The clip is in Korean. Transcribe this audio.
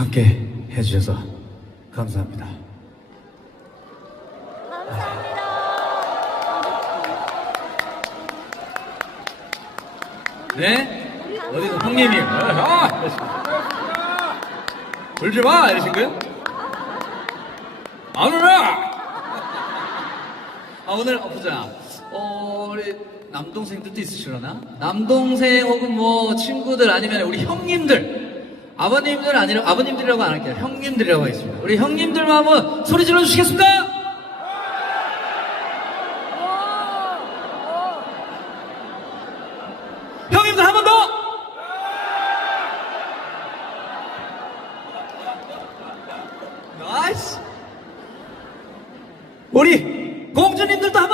함께 해주셔서 감사합니다. 네? 어디서 형님이요? 아! 울지 마! 이러신 거예요? 안 울어! 아, 오늘, 어, 보자. 어, 우리 남동생들도 있으시려나? 남동생 혹은 뭐 친구들 아니면 우리 형님들. 아버님들 아니라, 아버님들이라고 안 할게요. 형님들이라고 하겠습니다. 우리 형님들만 한번 소리 질러 주시겠습니까? 형님들 한 번 더! 나이스! 우리 공주님들도 한